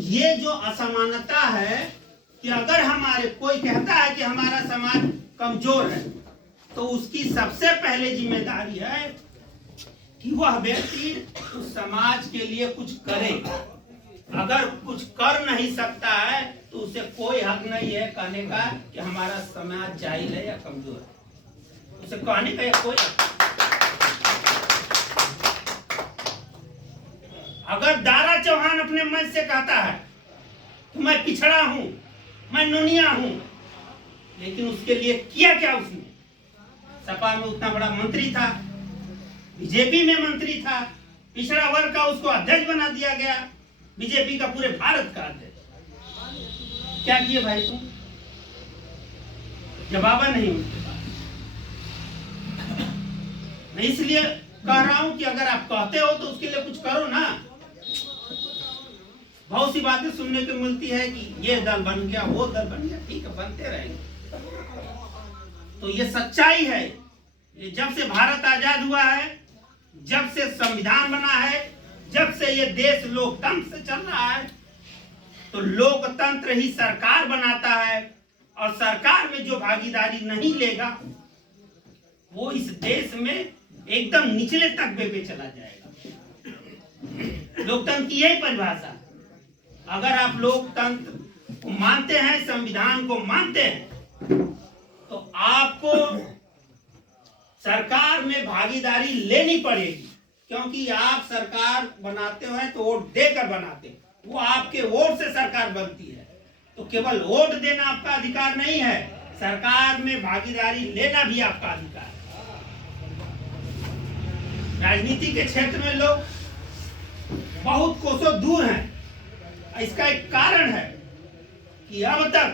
ये जो असमानता है कि अगर हमारे कोई कहता है कि हमारा समाज कमजोर है, तो उसकी सबसे पहले जिम्मेदारी है कि वह व्यक्ति उस समाज के लिए कुछ करे। अगर कुछ कर नहीं सकता है तो उसे कोई हक नहीं है कहने का कि हमारा समाज जाहिल है या कमजोर है। उसे कहने का कोई अगर दारा चौहान अपने मन से कहता है कि मैं पिछड़ा हूं, मैं नुनिया हूं, लेकिन उसके लिए किया क्या उसने? सपा में उतना बड़ा मंत्री था, बीजेपी में मंत्री था, पिछड़ा वर्ग का उसको अध्यक्ष बना दिया गया, बीजेपी का पूरे भारत का अध्यक्ष। क्या किए भाई तुम? जवाब नहीं उनके पास। मैं इसलिए कह रहा हूं कि अगर आप कहते हो तो उसके लिए कुछ करो ना। बहुत सी बातें सुनने को मिलती है कि ये दल बन गया, वो दल बन गया। ठीक है, बनते रहेंगे। तो ये सच्चाई है। ये जब से भारत आजाद हुआ है, जब से संविधान बना है, जब से ये देश लोकतंत्र से चल रहा है, तो लोकतंत्र ही सरकार बनाता है, और सरकार में जो भागीदारी नहीं लेगा वो इस देश में एकदम निचले तबके पे चला जाएगा। लोकतंत्र की यही परिभाषा। अगर आप लोकतंत्र को मानते हैं, संविधान को मानते हैं, तो आपको सरकार में भागीदारी लेनी पड़ेगी, क्योंकि आप सरकार बनाते हैं तो वोट देकर बनाते हैं। वो आपके वोट से सरकार बनती है। तो केवल वोट देना आपका अधिकार नहीं है, सरकार में भागीदारी लेना भी आपका अधिकार है। राजनीति के क्षेत्र में लोग बहुत कोसों दूर हैं। इसका एक कारण है कि अब तक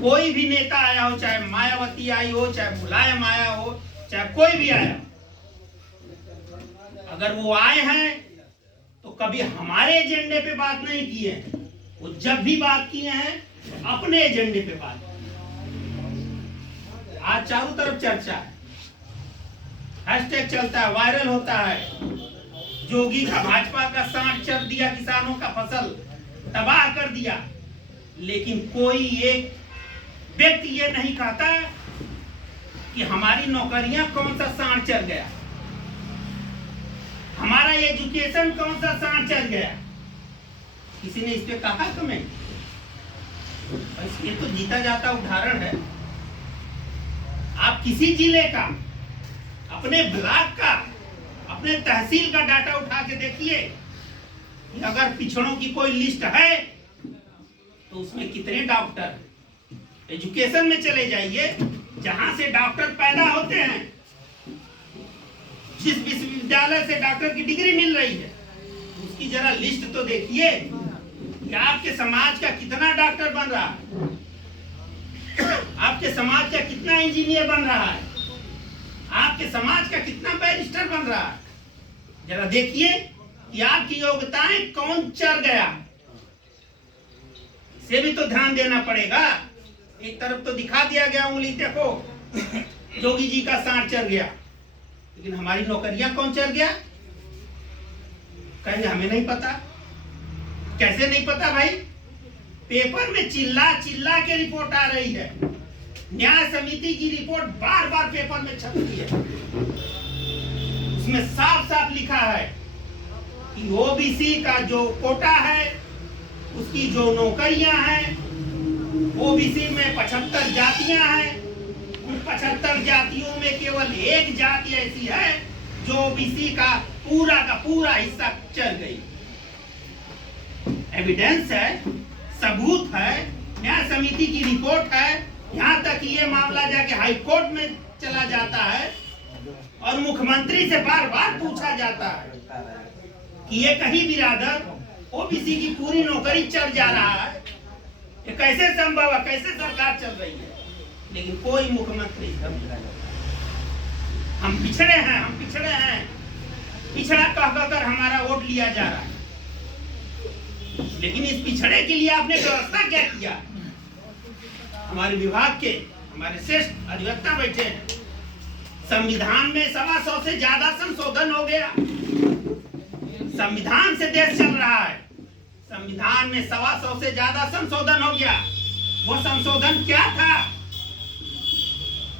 कोई भी नेता आया हो, चाहे मायावती आई हो, चाहे मुलायम आया हो, चाहे कोई भी आया, अगर वो आए हैं तो कभी हमारे एजेंडे पे बात नहीं किए हैं। वो जब भी बात किए हैं अपने एजेंडे पे बात की। आज चारों तरफ चर्चा है, हैशटैग चलता है, वायरल होता है। जोगी का भाजपा का सांड चर दिया, किसानों का फसल तबाह कर दिया, लेकिन कोई एक व्यक्ति ये नहीं कहता कि हमारी नौकरियां कौन सा सांड चर गया, हमारा एजुकेशन कौन सा सांड चर गया। किसी ने इस पे कहा कमेंट? ये तो जीता जाता उदाहरण है। आप किसी जिले का, अपने ब्लॉक का, अपने तहसील का डाटा उठा के देखिए कि अगर पिछड़ों की कोई लिस्ट है तो उसमें कितने डॉक्टर। एजुकेशन में चले जाइए, जहां से डॉक्टर पैदा होते हैं, जिस विश्वविद्यालय से डॉक्टर की डिग्री मिल रही है, उसकी जरा लिस्ट तो देखिए कि आपके समाज का कितना डॉक्टर बन रहा है, आपके समाज का कितना इंजीनियर बन रहा है, आपके समाज का कितना बैरिस्टर बन रहा है। जरा देखिए कि आपकी योग्यताएं कौन चर गया, इसे भी तो ध्यान देना पड़ेगा। एक तरफ तो दिखा दिया गया उंगली, देखो जोगी जी का सांड चर गया, लेकिन हमारी नौकरियां कौन चर गया? कहेंगे हमें नहीं पता। कैसे नहीं पता भाई? पेपर में चिल्ला चिल्ला के रिपोर्ट आ रही है। न्याय समिति की रिपोर्ट बार बार पेपर में छपती है। उसमें साफ साफ लिखा है कि ओबीसी का जो कोटा है, उसकी जो नौकरियां हैं, ओबीसी में 75 जातियां हैं, उन 75 जातियों में केवल एक जाति ऐसी है जो ओबीसी का पूरा हिस्सा चल गई। एविडेंस है, सबूत है, न्याय समिति की रिपोर्ट है। यहाँ तक ये मामला जाके हाई कोर्ट में चला जाता है और मुख्यमंत्री से बार बार पूछा जाता है कि ये कहीं बिरादर ओबीसी की पूरी नौकरी चल जा रहा है, ये कैसे संभव है, कैसे सरकार चल रही है? लेकिन कोई मुख्यमंत्री हम पिछड़े हैं, हम पिछड़े हैं, पिछड़ा कहकर हमारा वोट लिया जा रहा है। लेकिन इस पिछड़े के लिए आपने व्यवस्था क्या किया? हमारे विभाग के हमारे श्रेष्ठ अधिवक्ता बैठे हैं, संविधान में 125 से ज्यादा संशोधन हो गया। संविधान से देश चल रहा है। संविधान में 125 से ज्यादा संशोधन हो गया। वो संशोधन क्या था,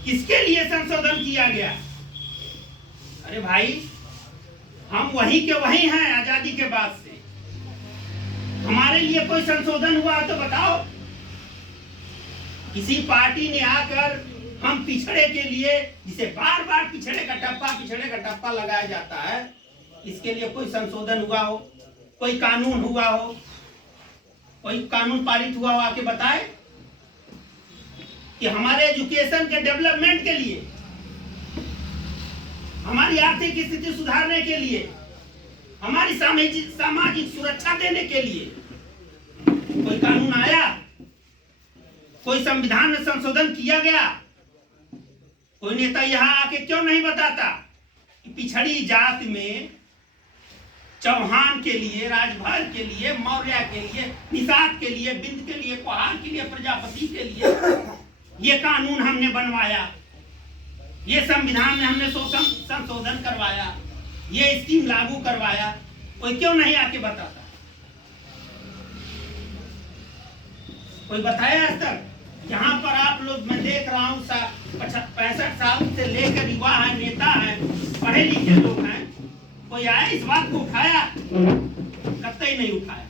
किसके लिए संशोधन किया गया? अरे भाई, हम वही के वही हैं आजादी के बाद से। हमारे लिए कोई संशोधन हुआ तो बताओ। किसी पार्टी ने आकर हम पिछड़े के लिए, जिसे बार बार पिछड़े का टप्पा लगाया जाता है, इसके लिए कोई संशोधन हुआ हो, कोई कानून हुआ हो, कोई कानून पारित हुआ हो, आके बताए कि हमारे एजुकेशन के डेवलपमेंट के लिए, हमारी आर्थिक स्थिति सुधारने के लिए, हमारी सामाजिक सुरक्षा देने के लिए कोई कानून आया, कोई संविधान में संशोधन किया गया? कोई नेता यहां आके क्यों नहीं बताता कि पिछड़ी जाति में चौहान के लिए, राजभर के लिए, मौर्य के लिए, निषाद के लिए, बिंद के लिए, कुहार के लिए, प्रजापति के लिए ये कानून हमने बनवाया, ये संविधान में हमने संशोधन करवाया, ये स्कीम लागू करवाया। कोई क्यों नहीं आके बताता? कोई बताया आज तक? यहाँ पर आप लोग, मैं देख रहा हूँ 65 साल से लेकर युवा है, नेता है, पढ़े लिखे लोग हैं, कोई आया इस बात को उठाया? कतई नहीं उठाया।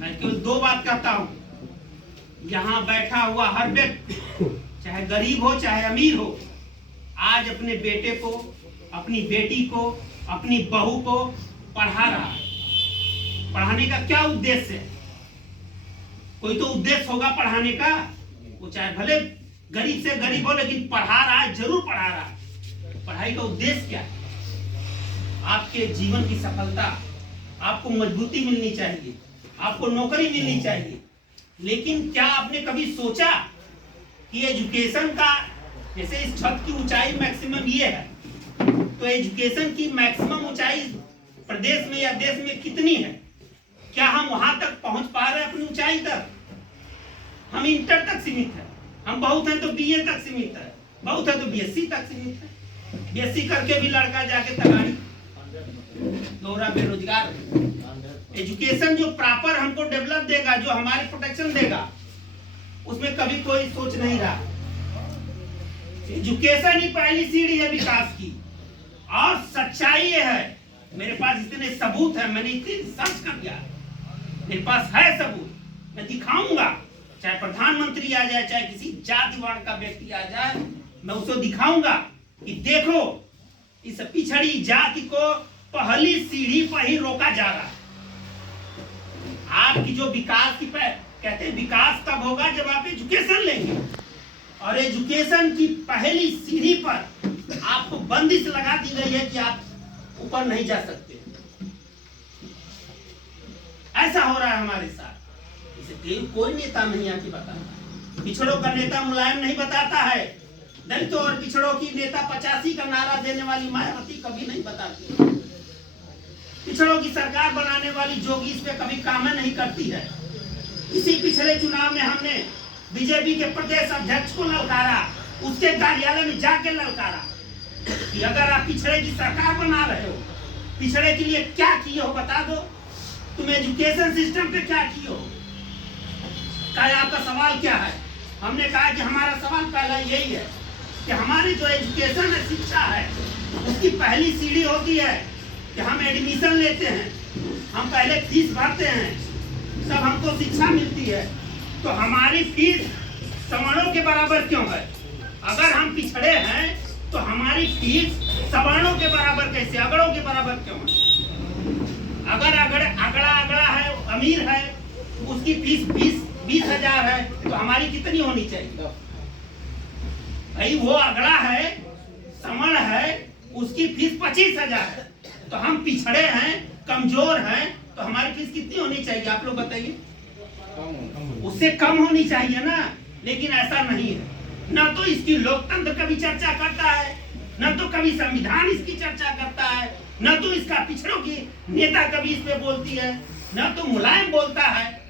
मैं केवल 2 बात कहता हूँ, यहाँ बैठा हुआ हर व्यक्ति, चाहे गरीब हो चाहे अमीर हो, आज अपने बेटे को, अपनी बेटी को, अपनी बहू को पढ़ा रहा है। पढ़ाने का क्या उद्देश्य है? कोई तो उद्देश्य होगा पढ़ाने का। वो चाहे भले गरीब से गरीब हो, लेकिन पढ़ा रहा है, जरूर पढ़ा रहा है। पढ़ाई का उद्देश्य क्या है? आपके जीवन की सफलता, आपको मजबूती मिलनी चाहिए, आपको नौकरी मिलनी चाहिए। लेकिन क्या आपने कभी सोचा कि एजुकेशन का, जैसे इस छत की ऊंचाई मैक्सिमम ये है, तो एजुकेशन की मैक्सिमम ऊंचाई प्रदेश में या देश में कितनी है? क्या हम वहां तक पहुंच पा रहे हैं अपनी ऊंचाई तक? हम इंटर तक सीमित है, हम बहुत हैं तो बीए तक सीमित है, बहुत है तो बीएससी तक सीमित है। बीएससी करके भी लड़का जाके तगाड़ी, लोहरा बेरोजगार। एजुकेशन जो प्रॉपर हमको डेवलप देगा, जो हमारी प्रोटेक्शन देगा, उसमें कभी कोई सोच नहीं रहा। एजुकेशन ही पहली सीढ़ी है विकास की। और सच्चाई ये है, मेरे पास इतने सबूत है, मैंने इतनी सर्च कर दिया, मेरे पास है सबूत, मैं दिखाऊंगा। चाहे प्रधानमंत्री आ जाए, चाहे किसी जाति वर्ण का व्यक्ति आ जाए, मैं उसको दिखाऊंगा कि देखो, इस पिछड़ी जाति को पहली सीढ़ी पर ही रोका जा रहा है। आपकी जो विकास की कहते हैं, विकास तब होगा जब आप एजुकेशन लेंगे, और एजुकेशन की पहली सीढ़ी पर आपको बंदिश लगा दी गई है कि आप ऊपर नहीं जा सकते। ऐसा हो रहा है हमारे साथ। इसे कोई नेता नहीं आके बताता। पिछड़ों का नेता मुलायम नहीं बताता है। दलितों और पिछड़ों की नेता 85 का नारा देने वाली मायावती कभी नहीं बताती। पिछड़ों की सरकार बनाने वाली जोगी इस पे कभी काम नहीं करती है। इसी पिछले चुनाव में हमने बीजेपी के प्रदेश अध्यक्ष को ललकारा, उसके कार्यालय में जाके ललकारा कि अगर आप पिछड़े की सरकार बना रहे हो, पिछड़े के लिए क्या किए हो बता दो। तुम एजुकेशन सिस्टम पे क्या किए हो? कहा आपका सवाल क्या है? हमने कहा कि हमारा सवाल पहला यही है कि हमारी जो एजुकेशन है, शिक्षा है, उसकी पहली सीढ़ी होती है कि हम एडमिशन लेते हैं, हम पहले फीस भरते हैं, सब हमको शिक्षा मिलती है। तो हमारी फीस सवर्णों के बराबर क्यों है? अगर हम पिछड़े हैं तो हमारी फीस सवर्णों के बराबर कैसे, अगड़ों के बराबर क्यों है? अगर अगड़ा है, अमीर है, उसकी फीस 20,000 है, तो हमारी कितनी होनी चाहिए? भाई वो अगड़ा है, समण है, उसकी फीस 25,000 है, तो हम पिछड़े हैं, कमजोर हैं, तो हमारी फीस कितनी होनी चाहिए? आप लोग बताइए। उससे कम होनी चाहिए ना। लेकिन ऐसा नहीं है। ना तो इसकी लोकतंत्र कभी चर्चा करता है, न तो कभी संविधान इसकी चर्चा करता है, न तो इसका पिछड़ों की नेता कभी इस पे बोलती है, न तो मुलायम बोलता है।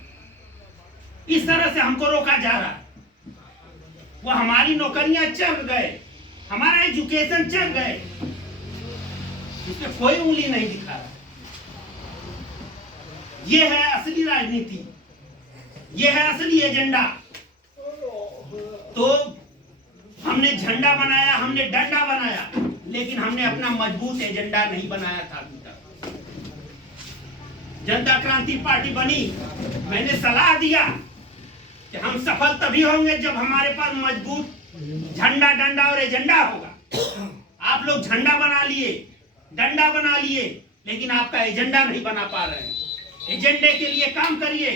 इस तरह से हमको रोका जा रहा है। वो हमारी नौकरियां चल गए, हमारा एजुकेशन चल गए, इस पे कोई उंगली नहीं दिखा रहा। ये है असली राजनीति, ये है असली एजेंडा। तो हमने झंडा बनाया, हमने डंडा बनाया, लेकिन हमने अपना मजबूत एजेंडा नहीं बनाया था अभी तक। जनता क्रांति पार्टी बनी, मैंने सलाह दिया कि हम सफल तभी होंगे जब हमारे पास मजबूत झंडा, डंडा और एजेंडा होगा। आप लोग झंडा बना लिए, डंडा बना लिए, लेकिन आपका एजेंडा नहीं बना पा रहे हैं। एजेंडे के लिए काम करिए,